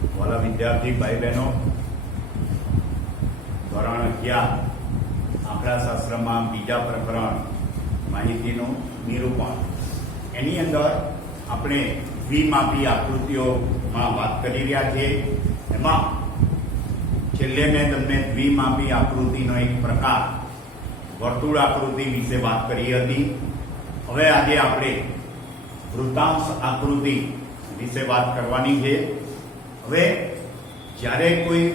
वाला विद्यार्थी भाई बहनों, ધોરણ 11 આંકડાશાસ્ત્રમાં બીજા પ્રકરણ માહિતીનું નિરૂપણ, એની અંદર આપણે દ્વિમાપી આકૃતિઓમાં વાત કરી રહ્યા છીએ. એમાં છેલ્લે મેં તમને દ્વિમાપી આકૃતિનો એક પ્રકાર વર્તુળ આકૃતિ વિશે વાત કરી હતી. હવે આજે આપણે વૃત્તાંશ આકૃતિ વિશે વાત કરવાની છે. હવે જ્યારે કોઈ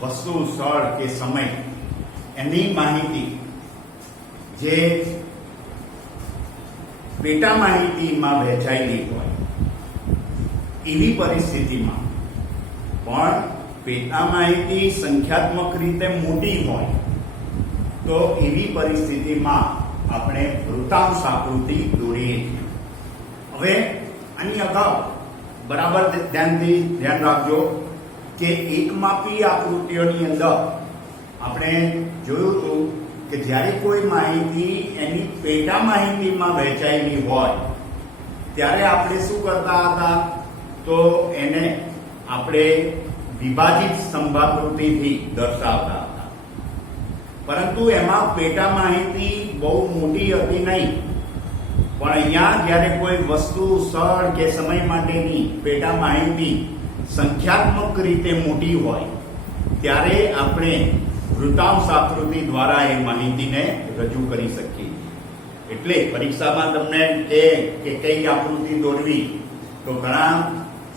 વસ્તુ, સ્થળ કે સમય એની માહિતી જે પેટા માહિતીમાં વહેંચાયેલી હોય, એવી પરિસ્થિતિમાં પણ પેટા માહિતી સંખ્યાત્મક રીતે મોટી હોય તો એવી પરિસ્થિતિમાં આપણે વૃત્તાંશ આકૃતિ દોરીએ છીએ. હવે આની અગાઉ બરાબર ધ્યાન રાખજો કે એકમાપી આકૃતિઓની અંદર આપણે જોયું હતું કે જ્યારે કોઈ માહિતી એની પેટા માહિતીમાં વહેંચાયેલી હોય ત્યારે આપણે શું કરતા હતા, તો એને આપણે વિભાજિત સ્તંભાકૃતિથી દર્શાવતા હતા. પરંતુ એમાં પેટા માહિતી બહુ મોટી હતી નહીં, પણ અહીંયા જ્યારે કોઈ વસ્તુ, સ્થળ કે સમય માટેની પેટા માહિતી સંખ્યાત્મક રીતે મોટી હોય ત્યારે આપણે વૃત્તાંશ આકૃતિ દ્વારા એ માહિતીને રજૂ કરી શકીએ. એટલે પરીક્ષામાં તમને કે કઈ આકૃતિ દોરવી તો ઘણા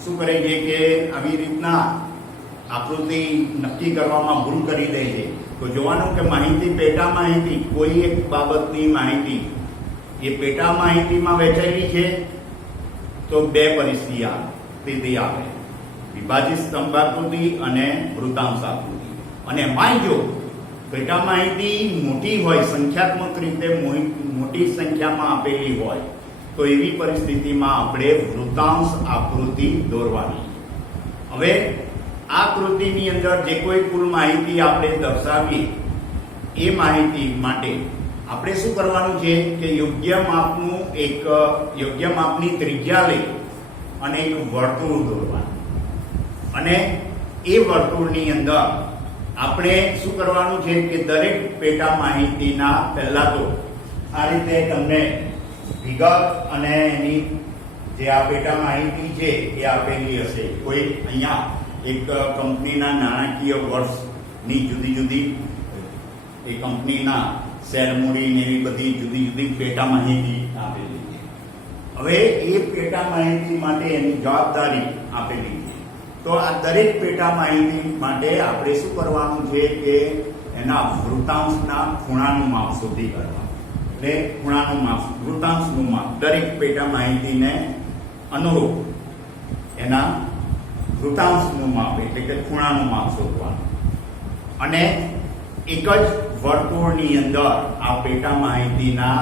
શું કરે છે કે આવી રીતના આકૃતિ નક્કી કરવામાં ભૂલ કરી દે છે. તો જોવાનું કે માહિતી, પેટા માહિતી, કોઈ એક બાબતની માહિતી એ પેટા માહિતીમાં વહેંચાયેલી છે તો બે પરિસ્થિતિ આવે: વિભાજિત સ્તંભાકૃતિ અને વૃત્તાંશ આકૃતિ. અને માનજો પેટા માહિતી મોટી હોય, સંખ્યાત્મક રીતે મોટી સંખ્યામાં આપેલી હોય તો એવી પરિસ્થિતિમાં આપણે વૃત્તાંશ આકૃતિ દોરવાની. હવે આ આકૃતિની અંદર જે કોઈ કુલ માહિતી આપણે દર્શાવીએ એ માહિતી માટે આપણે શું કરવાનું છે કે યોગ્ય માપની ત્રિજ્યા લઈ અને એક વર્તુળ દોરવાનું. અને એ વર્તુળની અંદર આપણે શું કરવાનું છે કે દરેક પેટા માહિતીના પહેલા તો આ રીતે તમને વિગત અને એની જે આ પેટા માહિતી છે એ આપેલી હશે. કોઈ અહીંયા એક કંપનીના નાણાકીય વર્ષની જુદી જુદી એ કંપનીના શેર મૂડી ને એવી બધી જુદી જુદી પેટા માહિતી આપેલી છે. હવે એ પેટા માહિતી માટે એની જવાબદારી આપેલી છે. તો આ દરેક પેટા માહિતી માટે આપણે શું કરવાનું છે કે એના વૃત્તાંશના ખૂણાનું માપ શોધી કાઢવાનું. એટલે ખૂણાનું માપ, વૃત્તાંશનું માપ, દરેક પેટા માહિતીને અનુરૂપ એના વૃત્તાંશનું માપ એટલે કે ખૂણાનું માપ શોધવાનું. અને એક જ વર્તુળની અંદર આ પેટા માહિતીના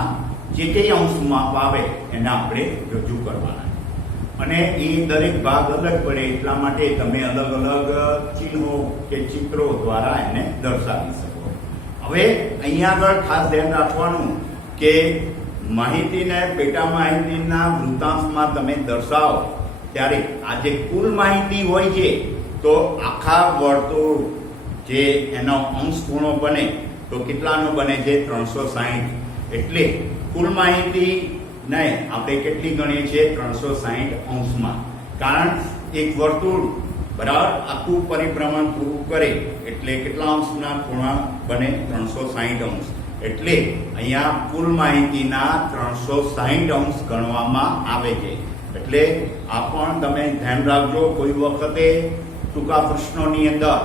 જે કંઈ અંશ માપ આવે એને આપણે રજૂ કરવાના. અને એ દરેક ભાગ અલગ પડે એટલા માટે તમે અલગ અલગ ચિહ્નો કે ચિત્રો દ્વારા એને દર્શાવી શકો. હવે અહીંયા આગળ ખાસ ધ્યાન રાખવાનું કે માહિતીને, પેટા માહિતીના વૃત્તાંશમાં તમે દર્શાવો ત્યારે આ જે કુલ માહિતી હોય છે તો આખા વર્તુળ જે એનો અંશ ખૂણો બને તો કેટલાનો બને છે? 360. એટલે કુલ માહિતી ને આપણે કેટલી ગણીએ છીએ? 360 અંશમાં. કારણ એક વર્તુળ બરાબર આખું પરિભ્રમણ પૂરું કરે એટલે કેટલા અંશના ખૂણા બને? 360 અંશ. એટલે અહીંયા કુલ માહિતીના 360 અંશ ગણવામાં આવે છે. એટલે આ પણ તમે ધ્યાન રાખજો કોઈ વખતે ટૂંકા પ્રશ્નોની અંદર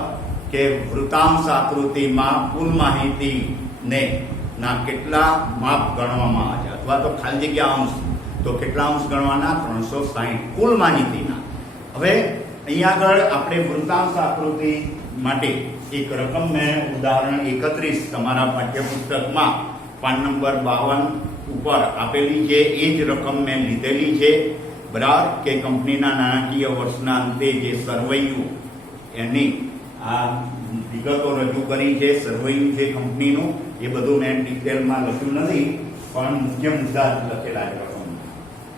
કે વૃત્તાંશ આકૃતિમાં કુલ માહિતીને ના કેટલા માપ ગણવામાં આવે છે અથવા તો ખાલી જગ્યા અંશ, તો કેટલા અંશ ગણવાના? 360 કુલ માહિતીના. હવે અહીંયા આગળ આપણે વૃત્તાંશ આકૃતિ માટે એક રકમ મેં ઉદાહરણ 31 તમારા પાઠ્યપુસ્તકમાં પાન નંબર 52 ઉપર આપેલી છે. એ જ રકમ મેં લીધેલી છે. બરાબર કે કંપનીના નાણાકીય વર્ષના અંતે જે સરવૈયું એની આ વિગતો રજૂ કરી છે. સરવૈયું છે કંપનીનું, એ બધું મેં ડિટેલમાં લખ્યું નથી પણ મુખ્ય મુદ્દા લખેલા છે રકમમાં.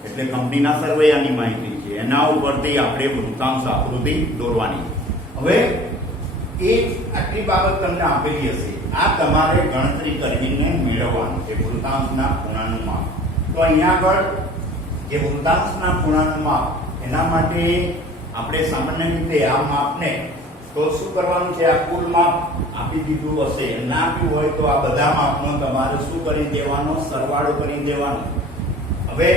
એટલે કંપનીના સરવૈયાની માહિતી છે એના ઉપરથી આપણે વૃત્તાંશ આકૃતિ દોરવાની. હવે એ આટલી બાબત તમને આપેલી હશે, આ તમારે ગણતરી કરીને મેળવવાનું છે વૃત્તાંશના ખૂણાનું માપ. તો અહીંયા આગળ જે વૃત્તાંશના ખૂણાનું માપ, એના માટે આપણે સામાન્ય રીતે આ માપને તો શું કરવાનું છે, આ કુલ માપ આપી દીધું હશે, ના આપ્યું હોય તો આ બધા માપનો તમારે શું કરી દેવાનો, સરવાળો કરી દેવાનો. હવે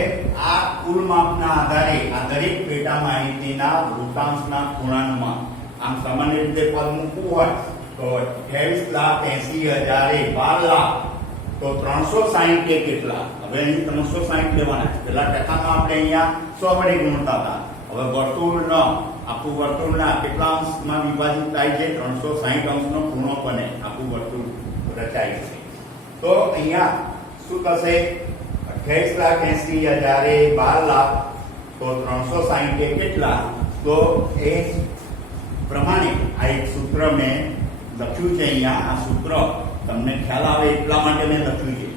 આ કુલ માપના આધારે આ દરેક પેટા માહિતીના વૃત્તાંશના ખૂણાનું માપ આમ સામાન્ય રીતે પદ મૂકવું હોય તો 28,80,000 12 લાખ તો 360 એ કેટલા? હવે અહીં 360 લેવાના છે. પેલા ટકામાં આપણે અહીંયા 100 વડે ગુણતા હતા. હવે વર્તુળનો આખું વર્તુળના કેટલા અંશમાં વિભાજિત થાય છે? 360 અંશનો ખૂણો બને, આખું વર્તુળ રચાય છે. તો અહીંયા શું થશે? 28,80,000 12 લાખ તો 360 એ કેટલા? તો એ પ્રમાણે આ એક સૂત્ર મેં લખ્યું છે અહીંયા. આ સૂત્ર તમને ખ્યાલ આવે એટલા માટે મેં લખ્યું છે,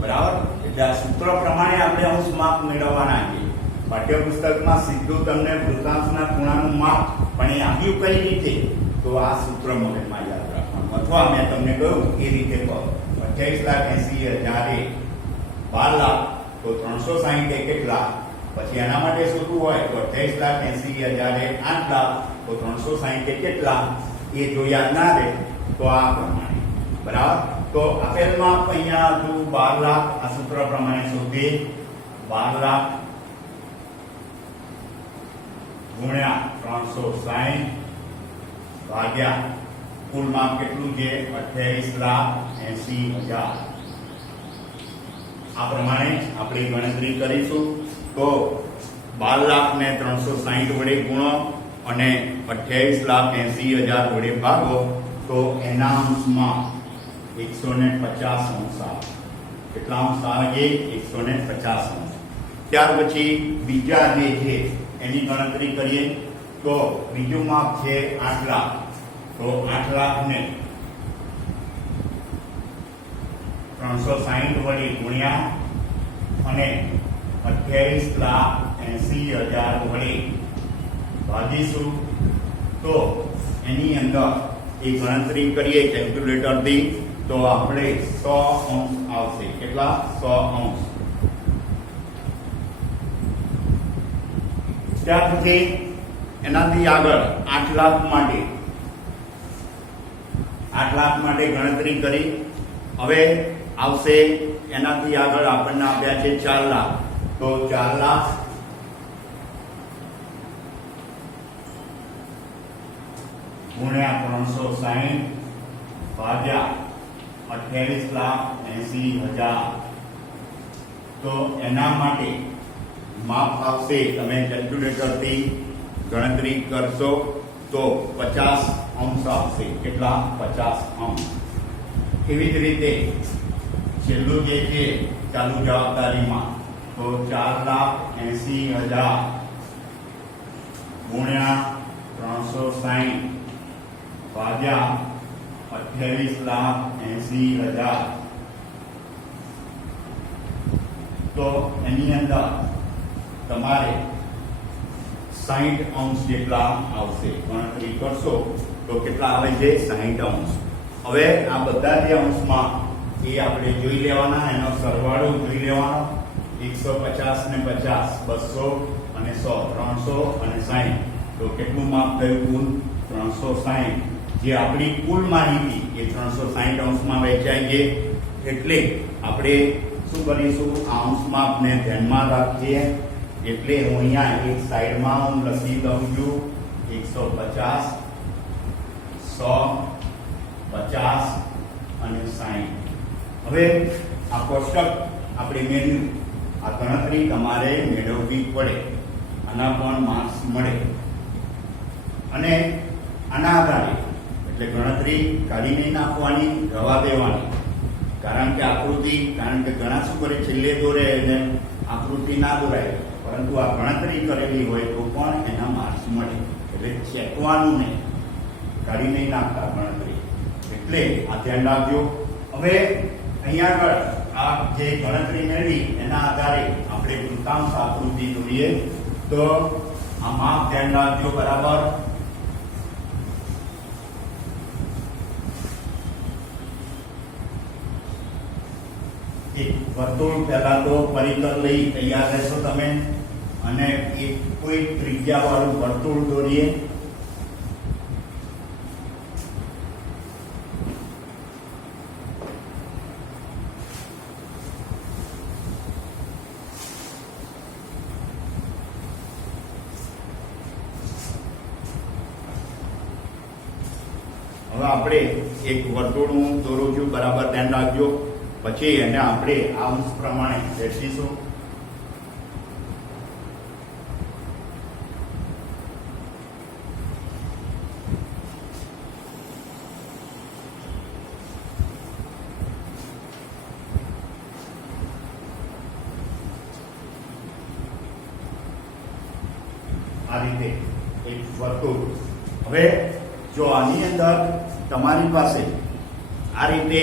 બરાબર? એટલે આ સૂત્ર પ્રમાણે આપણે અંશ માપ મેળવવાના છે. પાઠ્યપુસ્તકમાં સીધું તમને વૃત્તાંશના ખૂણાનું માપ પણ એ આપ્યું કઈ રીતે, તો આ સૂત્ર મગજમાં યાદ રાખવાનું, અથવા મેં તમને કહ્યું એ રીતે કહો. 28,80,000 12 લાખ તો 360 એ કેટલા? પછી એના માટે શોધવું હોય તો 28,80,000 8 લાખ તો 360 એ કેટલા? એ જો યાદ ના રહે તો આ પ્રમાણે, બરાબર? તો આપેલ માપ અહીંયા હતું 12 લાખ. આ સૂત્ર પ્રમાણે શોધીએ. 12 લાખ ગુણ્યા 360 ભાગ્યા કુલ માપ કેટલું છે? 28,80,000. આ પ્રમાણે આપણે ગણતરી કરીશું. તો 12 લાખ ને 360 વડે ગુણો અને 28,80,000 વડે ભાગો તો એના અંશમાં 150 અંશ આવે. કેટલા અંશ આવે? 150 અંશ. ત્યાર પછી બીજા જે છે એની ગણતરી કરીએ તો બીજું માપ છે 8 લાખ. તો 8 લાખ ને 360 વડે ગુણ્યા અને 28,80,000 વડે ભાગીશું તો એની અંદર એ ગણતરી કરીએ કેલ્ક્યુલેટરથી તો આપણે 100 અંશ આવશે. કેટલા? 100 અંશ. ત્યાર પછી એનાથી આગળ 8 લાખ માટે ગણતરી કરી. હવે આવશે એનાથી આગળ આપણને આપ્યા છે 4 લાખ. તો 4 લાખ ગુણ્યા 360 ભાગ્યા 28,80,000 તો એના માટે માપ આવશે, તમે કેલ્ક્યુલેટરથી ગણતરી કરશો તો 50 અંશ આવશે. કેટલા? 50 અંશ. એવી જ રીતે છેલ્લું જે છે ચાલુ જવાબદારીમાં તો 4,80,000 ગુણ્યા 360 ભાગ્યા 28,80,000 તો એની અંદર તમારે 60 અંશ જેટલા આવશે. ગણતરી કરશો તો કેટલા આવે છે? 60 અંશ. હવે આ બધા જે અંશમાં એ આપણે જોઈ લેવાના, એનો સરવાળો જોઈ લેવાનો. 150 ને 50 200 અને 100 300 અને 60 તો કેટલું માપ થયું? કુલ 360. જે આપણી કુલ માહિતી એ 360 અંશમાં વહેંચાય છે. એટલે આપણે શું કરીશું? આ અંશ માપને ધ્યાનમાં રાખીએ. એટલે હું અહીંયા એક સાઈડમાં હું લખી દઉં છું 150 100 50 અને 60. હવે આ કોષ્ટક આપણે મેળવ્યું. આ ગણતરી તમારે મેળવવી પડે, આના પણ માર્ક્સ મળે. અને આના આધારે એટલે ગણતરી કાઢી નહીં નાખવાની, રવા દેવાની. કારણ કે ઘણા શું કરે, છેલ્લે દોરે અને આકૃતિ ના દોરાય, પરંતુ આ ગણતરી કરેલી હોય તો પણ એના માર્ક્સ મળે. એટલે ચેકવાનું નહીં, કાઢી નહીં નાખતા ગણતરી. એટલે આ ધ્યાન રાખજો. હવે અહીંયા આગળ આ જે ગણતરી મેળવી એના આધારે આપણે વૃત્તાંશ આકૃતિ દોરીએ. તો આ માપ ધ્યાન રાખજો બરાબર. એક વર્તુળ પહેલા તો પરિકર લઈ તૈયાર રહેશો તમે અને એક કોઈ ત્રિજ્યા વાળું વર્તુળ દોરીએ. હવે આપણે એક વર્તુળ હું દોરું છું, બરાબર ધ્યાન રાખજો. પછી એને આપણે આ અંશ પ્રમાણે ફેરવીશું. આ રીતે એક વર્તુળ. હવે જો આની અંદર તમારી પાસે આ રીતે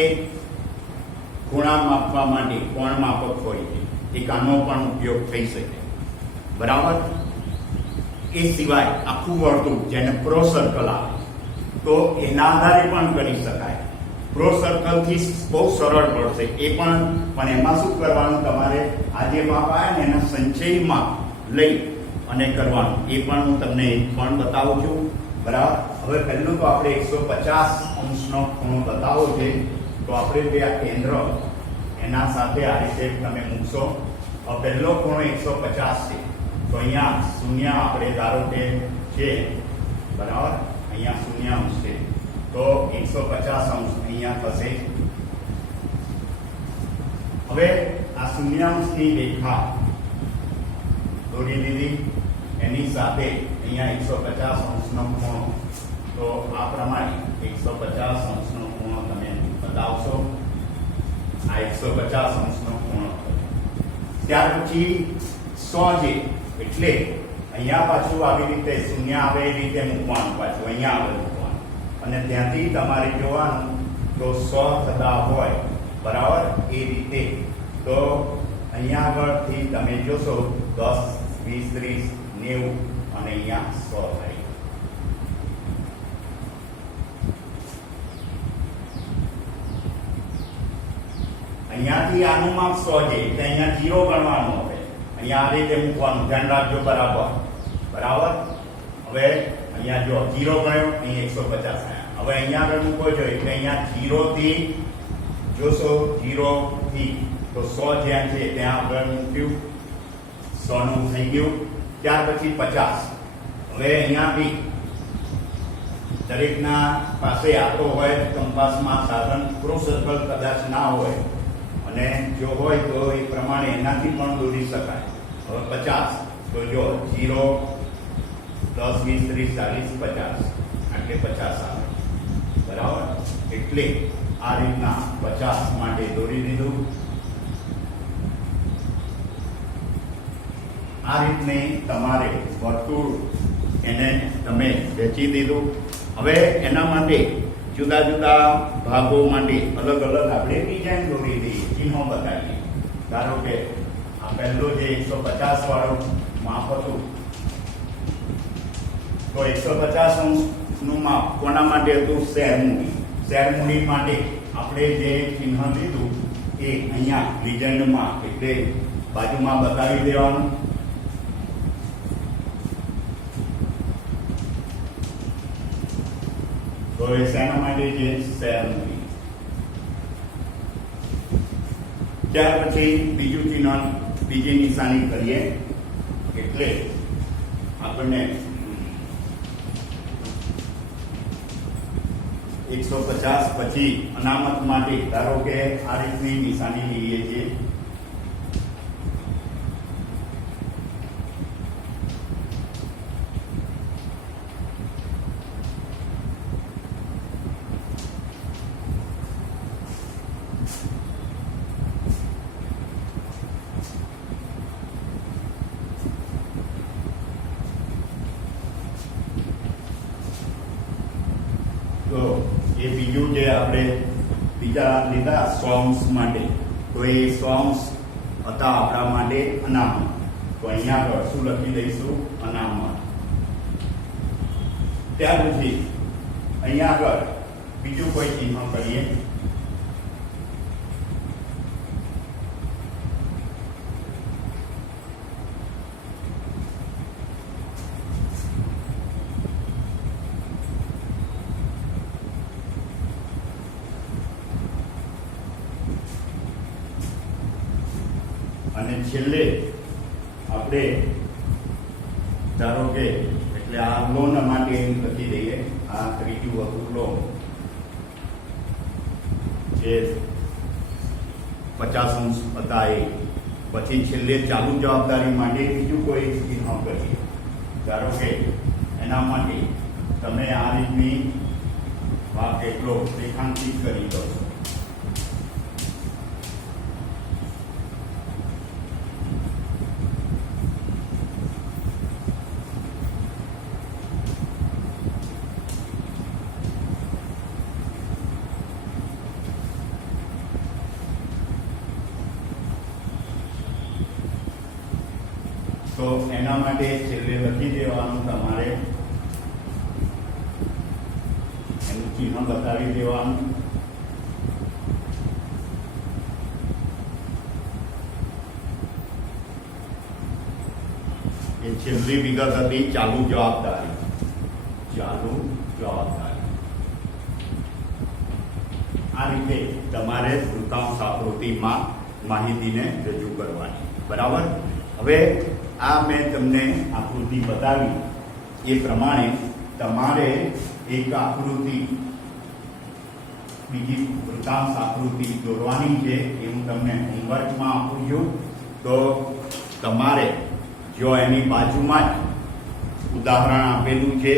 ખૂણા માપવા માટે કોણ માપક હોય છે, એક આનો પણ ઉપયોગ થઈ શકે, બરાબર. એ સિવાય આખું વર્તુળ જેને પ્રો સર્કલ આવે તો એના આધારે પણ કરી શકાય. પ્રો સર્કલથી બહુ સરળ પડશે એ પણ એમાં શું કરવાનું, તમારે આ જે માપ આવ્યા ને એના સંચયમાં લઈ અને કરવાનું. એ પણ હું તમને પણ બતાવું છું, બરાબર. હવે પહેલું તો આપણે 150 અંશનો ખૂણો બતાવો છે, તો આપણે બે આ કેન્દ્ર એના સાથે આ રીતે તમે મૂકશો. પહેલો ખૂણો 150 છે, તો અહીંયા શૂન્ય આપણે ધારો કે છે, બરાબર. અહીંયા શૂન્ય અંશ છે, તો 150 અંશ અહીંયા થશે. હવે આ શૂન્ય અંશની રેખા દોરી દીધી, એની સાથે અહીંયા 150 અંશનો ખૂણો, તો આ પ્રમાણે 150 અંશનો ખૂણો તમે બતાવશો. આ 150 અંશનો ખૂણો. ત્યાર પછી 100 છે, એટલે અહીંયા પાછું આવી રીતે શૂન્ય આવે એ રીતે મૂકવાનું, પાછું અહીંયા આવે મૂકવાનું, અને ત્યાંથી તમારે જોવાનું તો 100 થતા હોય, બરાબર. એ રીતે તો અહીંયા આગળથી તમે જોશો 10, 20, 30, 90 અને અહીંયા 100 થાય. અહીંયાથી આનું માપ 100 છે, એટલે અહીંયા 0 ગણવાનું. હવે અહીંયા આ રીતે મૂકવાનું, ધ્યાન રાખજો, બરાબર. બરાબર. હવે અહીંયા જો 0 ગણ્યો, અહીં 150 આવ્યા. હવે અહીંયા આગળ મૂકો છો, એટલે અહીંયા 0 થી જોશો, 0 થી તો 100 જ્યાં છે ત્યાં આગળ મૂક્યું, 100 નું થઈ ગયું. ત્યાર પછી 50. હવે અહીંયા બી દરેકના પાસે આટો હોય, કંપાસમાં સાધન પ્રો સર્કલ કદાચ ના હોય, અને જો હોય તો એ પ્રમાણે એનાથી પણ દોરી શકાય. હવે 50, તો જો 0, 10, 20, 30, 40, 50, એટલે 50 આવે, બરાબર. એટલે આ રીતના 50 માટે દોરી દીધું. આ રીતને તમારે વર્તુળ એને તમે વેચી દીધું. હવે એના માટે જુદા જુદા ભાગો માટે અલગ અલગ આપણે ડિઝાઇન દોરી દઈએ, ચિહ્નો બતાવીએ. ધારો કે આ પહેલો જે 150 વાળું માપ હતું, તો 150 અંશનું માપ કોના માટે હતું? શેરમૂડી. શેરમૂડી માટે આપણે જે ચિહ્ન લીધું એ અહીંયા ડિઝાઇનમાં એટલે બાજુમાં બતાવી દેવાનું. તો એ શેના માટે છે? શેરમૂડી. ત્યાર પછી બીજું ચિહ્ન, બીજી નિશાની કરીએ, એટલે આપણને 150 પછી અનામત માટે ધારો કે આ રીતની નિશાની લઈએ છીએ. તો એ બીજું જે આપણે બીજા લીધા 100 અંશ માટે, તો એ 100 અંશ હતા આપણા માટે અનામત. તો અહીંયા આગળ શું લખી દઈશું? અનામત. ત્યાર પછી અહીંયા આગળ બીજું કોઈ ચિહ્ન કરીએ. અને છેલ્લે આપણે ધારો કે એટલે આ લોન માટે એમ લખી દઈએ, આ ત્રીજું હતું લોન જે 50 હતા એ. પછી છેલ્લે ચાલુ જવાબદારી માટે બીજું કોઈ ચિહ્ન કરીએ. ધારો કે એના માટે તમે આ રીતની ભાગ એટલો રેખાંકિત કરી દો. તો એના માટે છેલ્લે લખી દેવાનું, તમારે એનું ચિહ્ન બતાવી દેવાનું. એ છેલ્લી વિગત હતી ચાલુ જવાબદારી. ચાલુ જવાબદારી આ રીતે તમારે વૃત્તાંશ આકૃતિમાં માહિતીને રજૂ કરવાની. બરાબર. હવે આ મેં તમને આકૃતિ બતાવી એ પ્રમાણે તમારે એક આકૃતિ, બીજી વૃત્તાંશ આકૃતિ દોરવાની છે. એ હું તમને હોમવર્કમાં આપું છું. તો તમારે જો એની બાજુમાં જ ઉદાહરણ આપેલું છે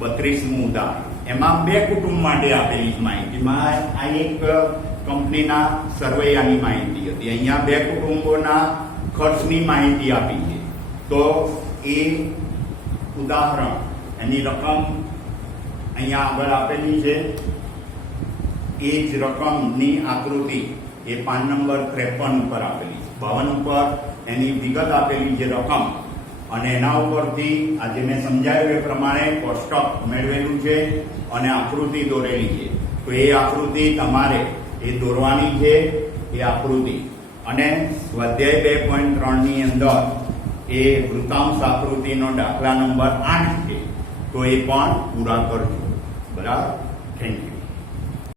32મું ઉદાહરણ, એમાં 2 કુટુંબ માટે આપેલી માહિતીમાં આ એક કંપનીના સરવૈયાની માહિતી હતી. અહીંયા 2 કુટુંબોના ખર્ચની માહિતી આપી છે. તો એ ઉદાહરણ, એની રકમ અહીંયા આગળ આપેલી છે. એ જ રકમની આકૃતિ એ 5 નંબર 53 ઉપર આપેલી છે. 52 ઉપર એની વિગત આપેલી છે રકમ, અને એના ઉપરથી આજે મેં સમજાવ્યું એ પ્રમાણે કોષ્ટક મેળવેલું છે અને આકૃતિ દોરેલી છે. તો એ આકૃતિ તમારે એ દોરવાની છે. એ આકૃતિ અને સ્વાધ્યાય 2.3 ની અંદર એ વૃત્તાંશ આકૃતિનો દાખલા નંબર 8 છે. તો એ પણ પૂરા કરજો. બરાબર. Thank you.